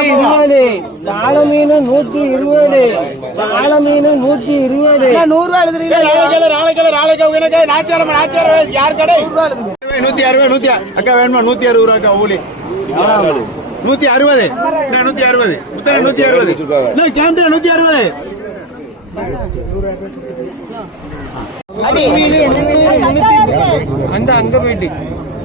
ಆಳಮೀನು 120 ಆಳಮೀನು 120 ಅಣ್ಣ 100 ರೂಪಾಯಿ ಎಳ್ತರಿ ರಾಳೆಕಲ್ಲ ರಾಳೆಕಲ್ಲ ರಾಳೆಕವ ಏನಕ ನಾಚाराम ನಾಚाराम ಅಕ್ಕ ವೇಣ್ಣ 160 ರೂಪಾಯಿಗೆ ಅವೂಲಿ 160 ಇಲ್ಲ 160 ಮೊದಲ 160 ಇಲ್ಲ ಕ್ಯಾಂಪ್ಲೇ 160 ಅಡಿ ಅಂದ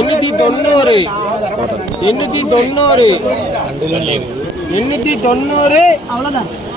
எண்ணூத்தி தொண்ணூறு எண்ணூத்தி தொண்ணூறு எண்ணூத்தி தொண்ணூறு